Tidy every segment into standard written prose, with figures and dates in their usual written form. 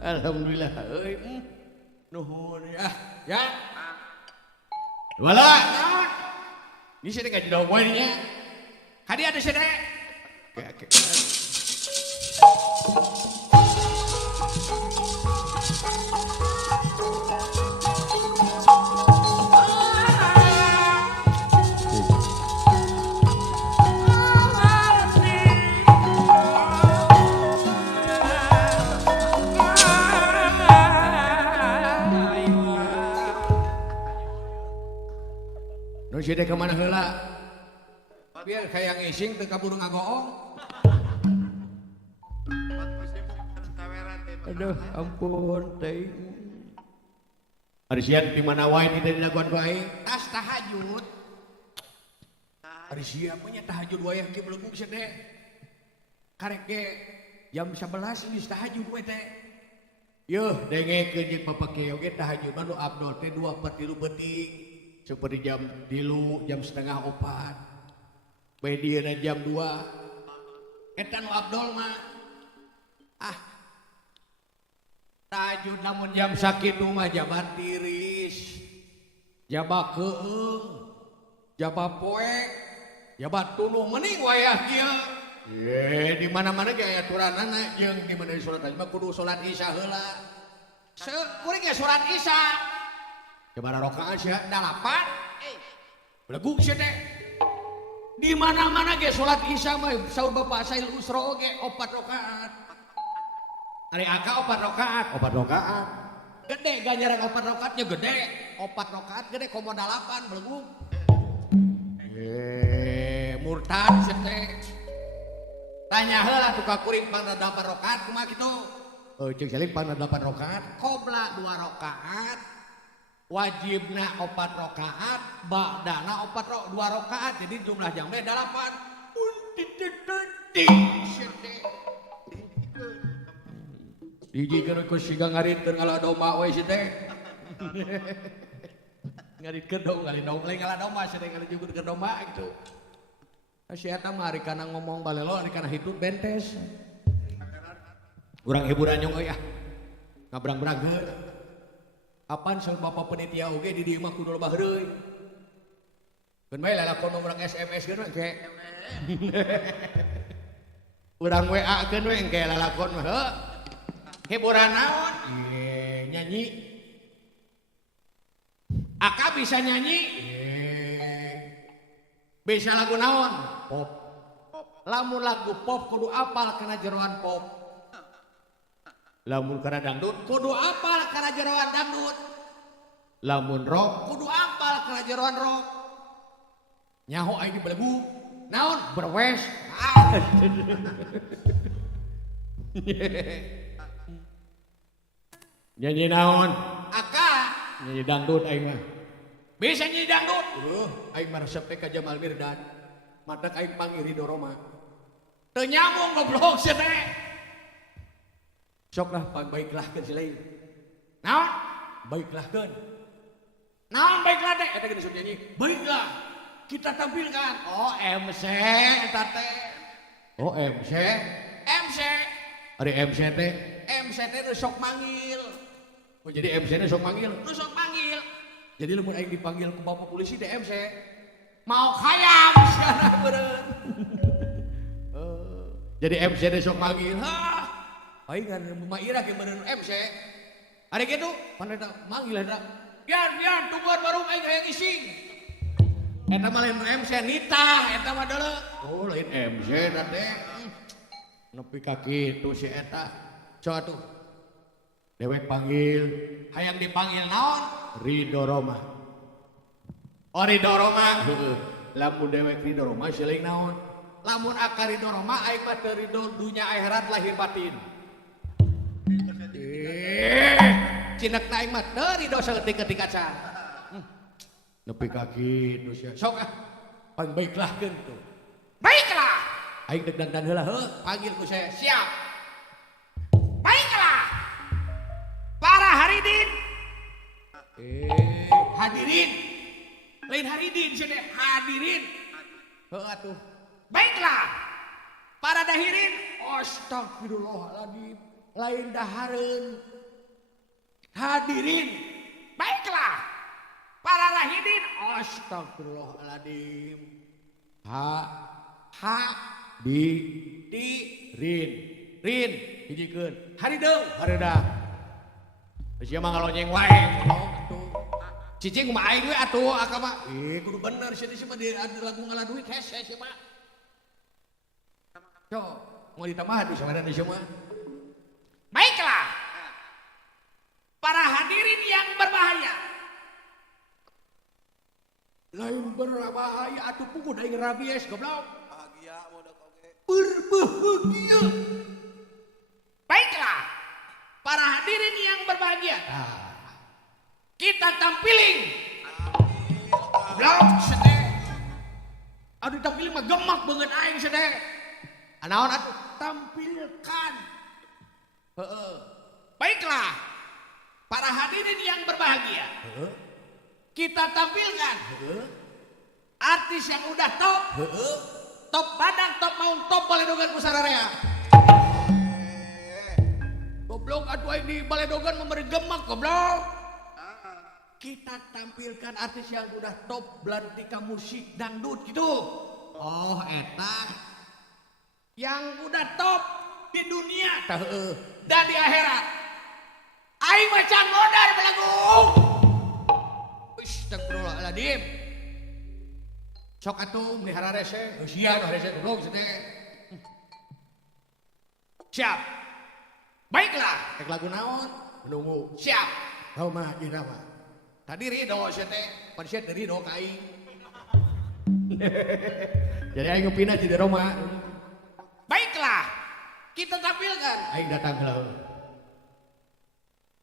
Alhamdulillah euy. Nuhun ya. Ya. Wala. Ni sih ka jidau poe nya. Hadi ada sih deh. Oke. Nu sih deh kemana heula? Biar kayak ngising teu kaburu ngagoong. Aduh, ampun teh. Ari sia di mana wae di daguan bae. Tas tahajud. Ari sia punya tahajud wae ge belum sia teh. Karek ge jam 11 geus tahajud we teh. Yeuh, dengekeun jeung papake oge tahajud mah nu abdol teh 2/3 beuting. Seperti jam 3, jam 3:30. Bae dieuna jam 2. Eta nu abdol mah. Tahajud namun jam sakitu mah jabat tiris. Jabat keung. Jabat poe. Jabat tuluh mending wayah kieu. Di mana-mana ge aya aturanana jeung di mana salat mah kudu salat Isya heula. Kuring ge salat Isya. Coba rakaat sia 8. Beleguk sia teh. Di mana-mana ge salat Isya mah saur Bapak Sail Usra oge 4 rakaat. Ari aka 4 rakaat. Gede ganjaran 4 rakaatnya gede. 4 rakaat gede komoda 8 beleguk. Murtad sia teh. Tanya heula tuh ka kuring pangna 8 rakaat kumaha kitu? Ceuk saling pangna 8 rakaat, qobla 2 rakaat. Wajibna 4 rakaat, ba'dana 2 rakaat. Jadi jumlah jamnya 8. Dijikeun ku siga ngaritkeun ngala domba we si teh. Ngaritkeun dong kali dong lain ngala domba si teh kali jugurkeun domba gitu. Si eta mah ari kana ngomong balelo ari kana hidup bentes. Urang hiburan nyong euy ngabrang-brang heuh. Kapan saur Bapak penitia oge di dieu mah kudu loba heureuy. Keun bae lalakon urang SMS keun we. Urang WA keun we engke lalakon mah heuh. Hiburan naon? Nyanyi. Aka bisa nyanyi? Bisa lagu naon? Pop. Lamun lagu pop kudu apal kana jeroan pop. Lamun kana dangdut kudu apal kana jeroan dangdut. Lamun rock kudu apal kana jeroan rock. Nyaho aing belegu. Naon? Berwes. Nyanyi naon? Aka. Nyanyi dangdut aing mah. Bisa nyanyi dangdut? Aing mah resep teh ka Jamal Mirdad. Matak aing panggil Ridho Roma. Teu nyambung goblok sia teh. Soklah baiklah keun si lain. Naon? Baiklah keun. Naon baiklah teh? Eta geus nyanyi. Baiklah. Kita tampilkan. Oh MC eta teh. Oh MC. MC. Ari MC teh. MC teh nu sok manggil. Oh jadi MC nya sok manggil. Nu sok manggil. Jadi lamun aing dipanggil ke Bapak polisi teh MC. Mau khayam sia beureun. Jadi MC nya sok manggil. Hah. Aing kan memairah ke beureun MC. Ari kitu pan eta manggil eta. Biar tungguan baru aing hayang ising. Eta mah lain MC nitah eta mah deuleu. Oh lain MC eta teh. Nepi ka kitu si eta. Coba tuh. Dewek panggil. Hayang dipanggil naon? Ridho Roma. Oh Ridho Roma. Lamun dewek Ridho Roma siling naon? Lamun aka Ridho Roma aing mah teu ridho dunya akhirat lahir batin. Cinekna aing mah teu ridho saleutik ketika kaca. Nepi ka kitu sia. Sok pang baiklah keun tuh. Baiklah. Aing deg dandan heula heuh panggil ku saya. Siap. Baiklah. Para haridin. Hadirin. Lain haridin sia teh hadirin. Heuh atuh. Baiklah. Para dahirin. Astagfirullahaladzim. lain dahareun. Hadirin, baiklah para rahidin. Astagfirullahaladzim. Rin hijikeun harideung haredah. Sia mah ngalonyeng wae atuh. Cicing mah aing we atuh aka mah. Kudu bener sia mah di lagu ngaladuit hese sia mah. Yo, mau ditambah di saudara sia mah. Baiklah. Para hadirin yang berbahaya. Lain berbahaya atuh puguh aing rabies goblok. Bahagia moda oge. Berbahagia. Baiklah. Para hadirin yang berbahagia. Kita tampilin. Goblok sedeh. Aduh tampilin mah gemak banget aing sedeh. Anaon atuh tampilkan. Baiklah. Para hadirin yang berbahagia. Kita tampilkan artis yang udah top. Top badan, top maung, top baledogan kusararea. Goblok atuh ini baledogan memberi gemak goblok. Kita tampilkan artis yang udah top belantika musik dangdut gitu. Oh eta yang udah top di dunia dan di akhirat. Aing macan modal belagu. Astagfirullahaladzim. Sok atuh melihara rese. Siap rese goblok sedeh. Siap. Baiklah. Tek lagu naon? Menunggu. Siap. Kau mah irama. Tadi ridho sia teh. Pan sia ridho ka aing. Jadi aing ngepina di Roma. Baiklah. Kita tampilkan. Aing datang heula.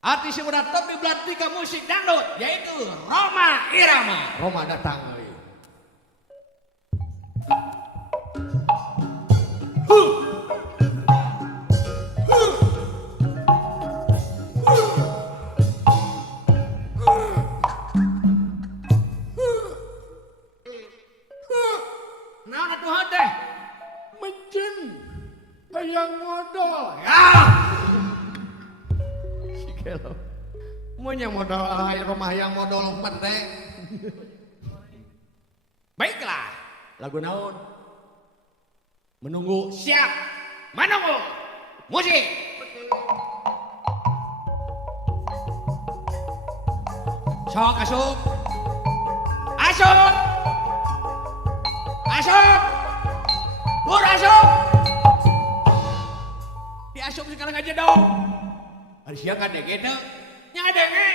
Artis yang udah top di belantika musik dangdut yaitu Rhoma Irama. Rhoma datang. Nah, atuh teh. Mencin hayang modal. Ya. Sikelo. Monya modal Rhoma yang modal teh. Baiklah. Lagu naon? Menunggu. Siap. Menunggu. Musik. Sok asup. Asup. Asup. Pur asup. Diasup sekarang aja dong. Hari siang ada gitu. Nya ada ge.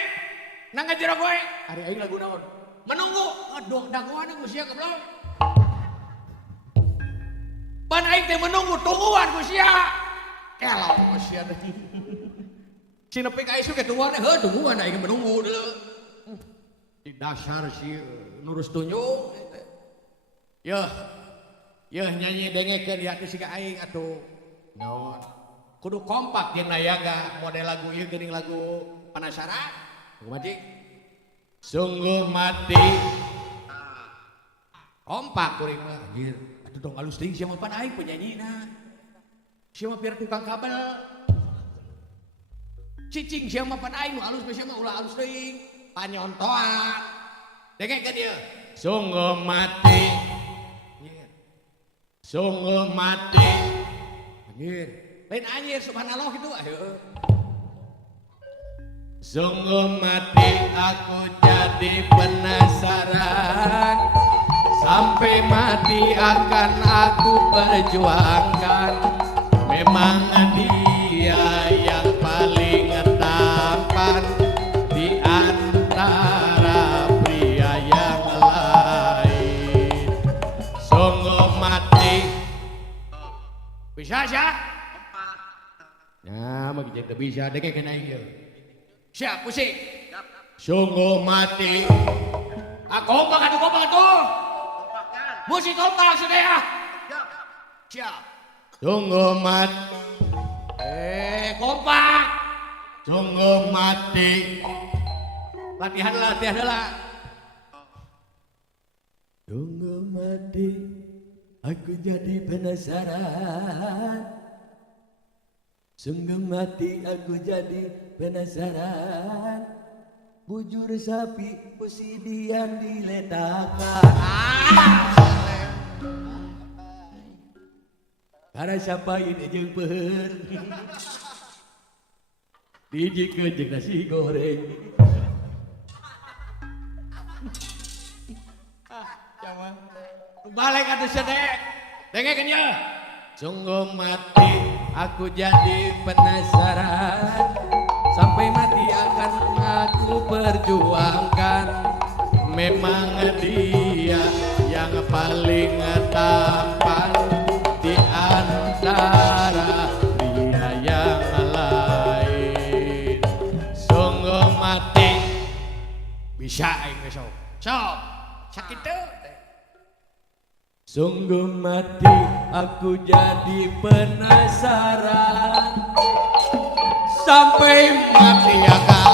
Nang ngajero gue. Hari aing lagu naon? Menunggu. Aduh dagoan geus sia goblok. Pan aing teh menunggu tungguan ku sia. Kelau ku sia teh. Si nepi ka isu ke tungguan heuh tungguan aing menunggu deuleu. Di dasar si nurus tunjuk. Yeuh. Yeuh nyanyi dengekeun di hati siga aing atuh. Naon? Kudu kompak jeung nayaga model lagu ieu geuning lagu penasaran. Kumaha cik? Sungguh mati. Kompak kuring mah anjir. Atuh dong alus teuing sia mah pan aing penyanyina. Sia mah piar tukang kabel. Cicing sia mah pan aing nu alus sia mah ulah alus teuing. Panyontoan. Dengekeun ieu. Sungguh mati. Sungguh mati. Anjir. Lain anjir subhanallah gitu ayo. Sungguh mati aku jadi penasaran. Sampai mati akan aku perjuangkan. Memang dia yang paling tampan di antara pria yang lain. Sungguh mati. Bisa sih? Nah, mah kita bisa dek kena ieu. Siap musik. Sungguh mati. Kompak atuh. Musik kompak sudah ya. Siap. Sungguh mati. Kompak. Sungguh mati. Latihan lah. Sungguh mati. Aku jadi penasaran. Sungguh mati aku jadi penasaran, bujur sapi pusidian diletakkan. Karena siapa ini jeung peuheur dijikeun jeung nasi goreng. Balik atuh sedek. Dengekeun ye. Sungguh mati aku jadi penasaran, sampai mati akan aku perjuangkan. Memang dia yang paling tampan di antara dia yang lain. Sungguh mati bisa aing besok. Sok, sakit tuh. Sungguh mati aku jadi penasaran, sampai mati akan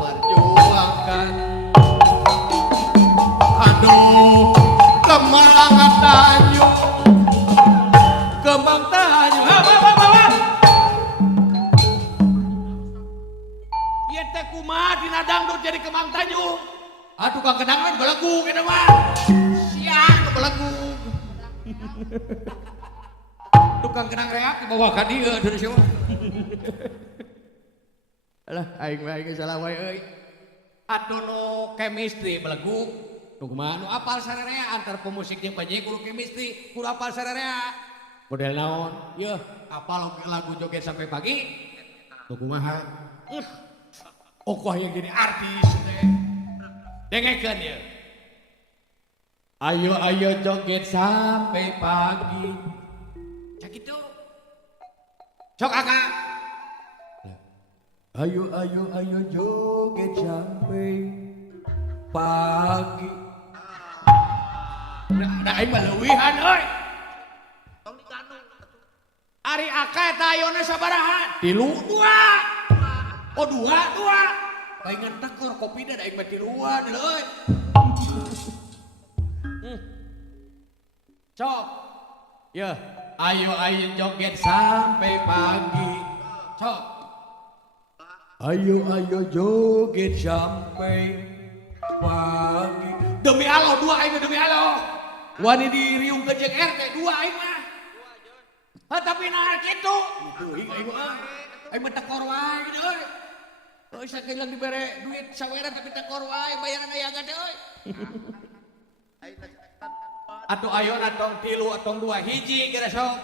perjuangkan. Aduh, kemang tanyuk, kemang tanyuk. Ieu teh kumaha dina dangdut jadi kemang tanyuk. Aduh kang kedangan belagu kitu mah. Siang belagu. Tukang kenang reak dibawa ka dieu deui sia. Alah aing mah aing salah wae euy. Atuh nu chemistry belagu. Nu kumaha nu apal sararea antar pemusik jeung penyanyi kudu chemistry, kudu apal sararea. Model naon? Yeuh, apal lagu joget sampai pagi. Nu kumaha? Okoh yang jadi artis teh. Dengekeun ye. Ayo ayo joget sampai pagi. Cak gitu. Sok akak. ayo ayo ayo joget sampai pagi. Nah aing mah leuwihan euy. Ari akak eta ayeuna sabaraha? 3, 2. Oh 2. Paingan tekor kopi da aing mah 3 deui euy. Sok. Ya, ayo ayo joget sampai pagi. Sok. Ayo ayo joget sampai pagi. Demi Allah 2 aing demi Allah. Wani diriung ke jeung RT 2 aing mah. Tapi nah kitu. Itu aing mah. Aing mah tekor wae euy. Euy sakelang dibere duit sawera tapi tekor wae bayaran aya gade euy. Atuh ayeuna tong 3 atong 2 hiji kira sok.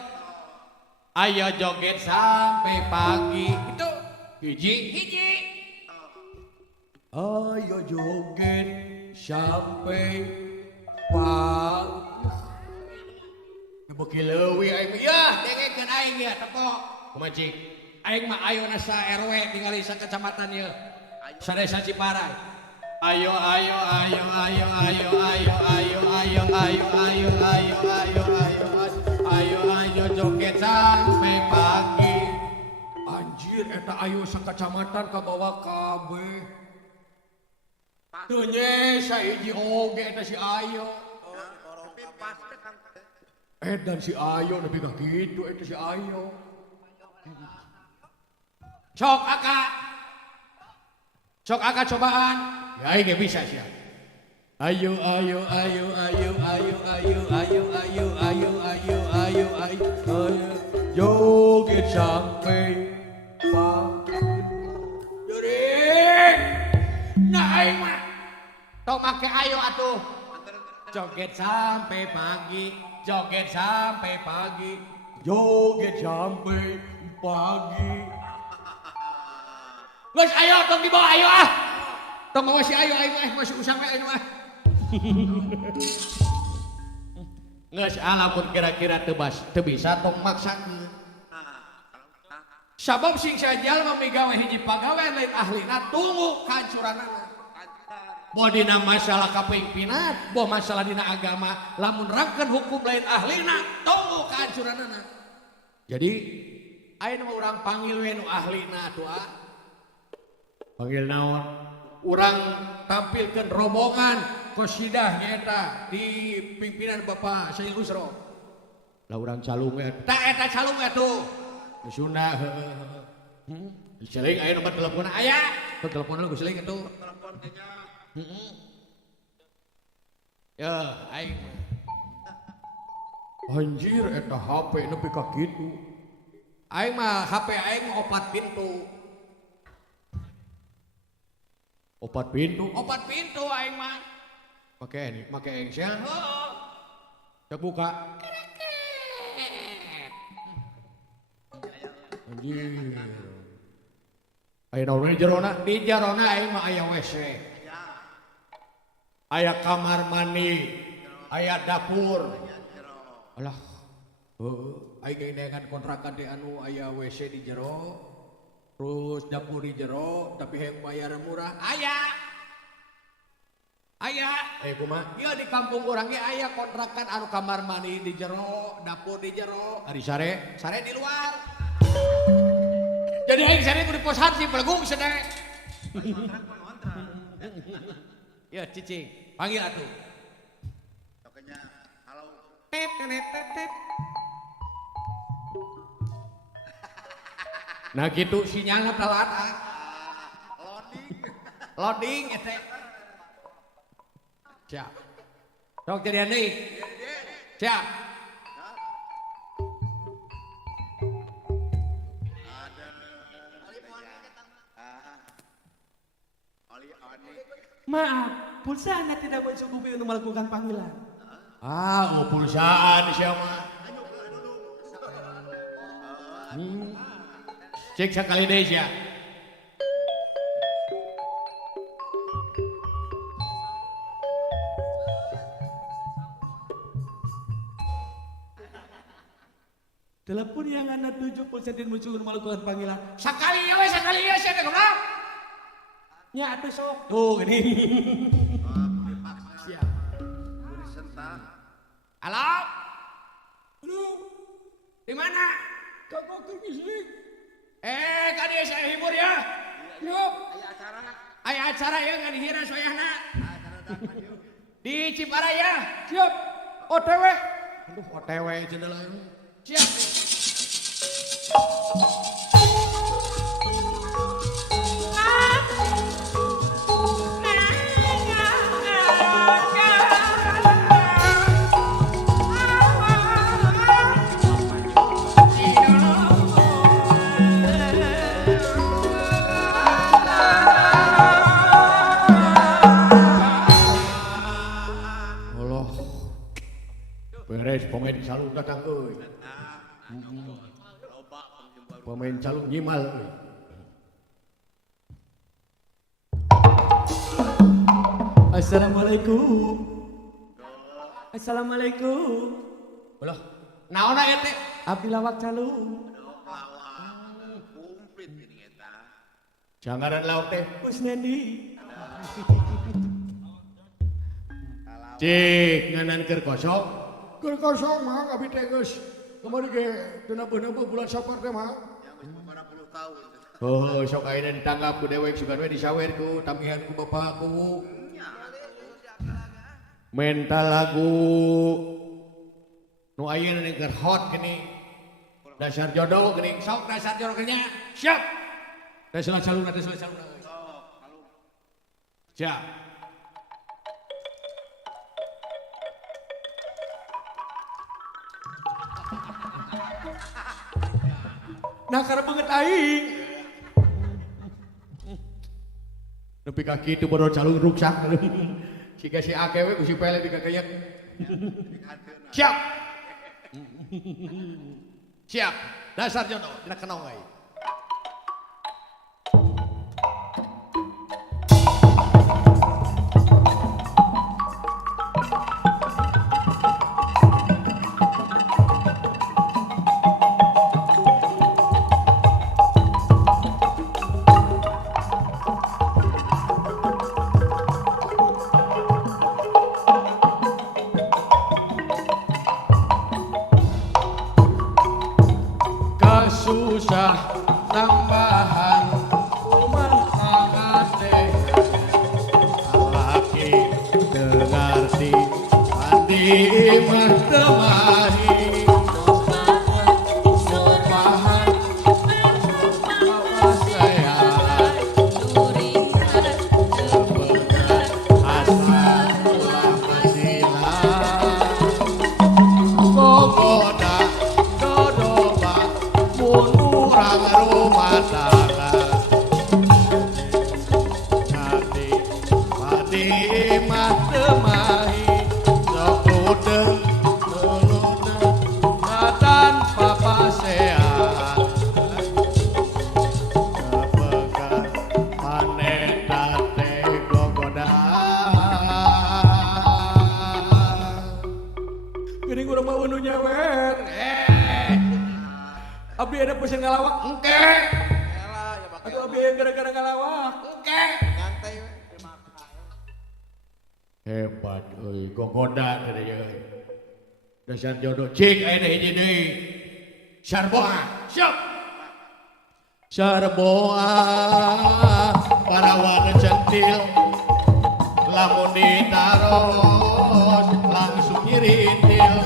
Ayo joget sampai pagi. Itu hiji. Ayo joget sampai pagi. Beuki leuwih aing ya dengekeun aing ya tepok. Kumaha cik? Aing mah ayeuna sa RW tinggali sa kecamatan ieu. Sa desa Ciparai. Ayo ayo ayo ayo ayo ayo ayo ayo ayo ayo ayo ayo ayo ayo joget sampai pagi. Anjir eta ayo sakacamatan ka bawah kabeh. Teu nya sahiji oge eta si ayo. Dan si ayo nepi ka kitu eta si ayo. Sok akak cobaan. Ya ini bisa sih. Ayo ayo ayo ayo ayo ayo ayo ayo ayo ayo ayo ayo joget sampai pagi. Jadi, nah aing mah tong make ayo atuh. Joget sampai pagi, joget sampai pagi, Joget sampai pagi. Geus ayo tong dibawa ayo ah. Tong bawa si ayo masih usang we ayo ah. Geus alamun kira-kira teu bisa tong maksakeun. Sabab sing sajal mamigawe hiji pagawean lain ahlina tunggu kahancuranana. Boh dina masalah kapimpinan, boh masalah dina agama, lamun rangkeun hukum lain ahlina tunggu kahancuranana. Jadi ayeuna mah urang panggil we nu ahlina atuh ah. Panggil naon? Urang tampilkeun rombongan qasidah nyaeta di pimpinan Bapak Sayyid Usro. Lah urang calung we. Tah eta calung atuh. Sunah. Seling aya nomor telepon aya. Telepon lu seling itu. Telepon aja. Ya, aing. Anjir eta HP nepi ka kitu. Aing mah HP aing 4 pintu. 4 pintu. 4 pintu aing mah. Make engsel. Heeh. Cek buka. Anjir. Aya naon di jerona? Di jarona aing mah aya WC. Aya kamar mandi. Aya dapur. Alah. Aing dengan kontrakan di anu aya WC di jero. Terus dapur di jero, tapi yang bayar murah. Aya. Kumaha? Iya di kampung urang ge aya kontrakan anu kamar mandi di jero, dapur di jero. Ari sare? Sare di luar. Jadi aing sare kudu pos hansi pelegung sedek. Ya cicing, panggil atuh. Pokoknya halo. Tet tet tet tet. Nah gitu sinyalnya telat. Loading eta. Siap. Sok jadian deui. Siap. Maaf, pulsa Anda tidak mencukupi untuk melakukan panggilan. Pulsaan siapa? Cek sekali deh ya. Telepon yang Anda tuju pulsa tidak mencukupi untuk melakukan panggilan. Sekali ya siapa kenal? Ya, atuh sok. Tuh ini. Siap. Halo? Di mana? Kagok tergising. Kan dia saya hibur ya. Yuk. Aya acara. Aya acara ya nggak dihira soyahna. Di Ciparai ya. Siap. OTW. Aduh OTW jendela. Siap. Beres pemain calung datang euy. Pemain calung nyimal euy. Assalamualaikum. Assalamualaikum. Belah. Naon aya teh? Abdi lawak calung. Kumplit ini eta. Jangaran lauk teh. Kusnendi. Cik nganan keur kosong. Keur kosong mah abi teh geus. Kemarin ge teu neubeuh bulan Sapar teh mah. Yang geus beberapa puluh tahun. Oh, sok ayeuna ditanggap ku dewek sugan we disawer ku tamihan ku bapakku. Mental lagu nu ayeuna keur hot gini. Dasar jodoh gini. Sok dasar joroknya. Siap. Teh saluna teh saluna. Siap. Nah, karena banget aing. Nepi ka kitu baru calung ruksak. Siga si akewe ku si pele di kakeyak. Siap. Siap. Dasar jodoh, tidak kenal ngai. Susah tambahan mangkate laki dengarti andi mah temahi sumpahan padangan hati padi mah temahi sekudeng meludeng dan papa sehat kepegang paneta teh gogoda Geuning urang mah unu nyawer. Abdi ada pesen ngalawak engke. Elah ya pakai. Aduh abdi yang gara-gara ngalawak engke. Nyantai we. hebat euy gogoda teh euy dasar jodoh cing aya deui hiji deui sarboa siap sarboa parawan centil lamun ditaros langsung nyirintil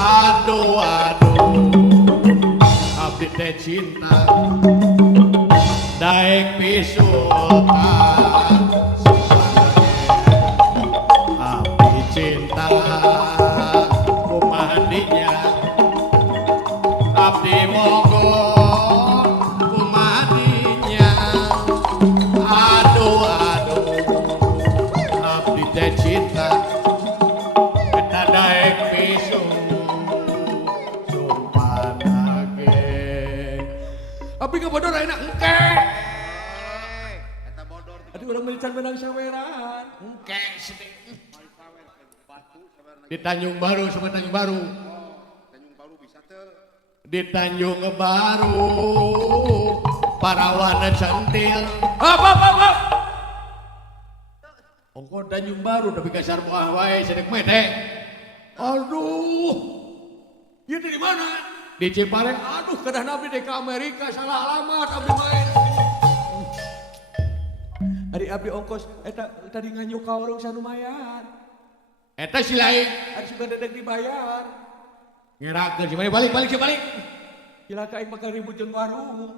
aduh abdi teh cinta daek pisukan abdi cinta kumadinya abdi mogok kumadinya aduh abdi teh cinta eta daek pisu sumpah nage Abdi kabodor ayeuna engke. Eta bodor di Aduh urang melican menang saweran. engke sedih batu sabar di Tanjung Baru sama Tanjung Baru Tanjung Baru bisa teu. di Tanjung Baru parawan centil Apa? ongko Tanjung Baru tapi kasar buah wae sedek mete aduh Ieu di mana? di Cipareng Aduh kedah abdi dek ke Amerika salah alamat abdi main. Ari abdi ongkos eta tadi nganyuk ka warung sanumayan. eta si lain Ari suka dedek dibayar. ngerakeun si balik Gila ka aing bakal ribut jeung warung.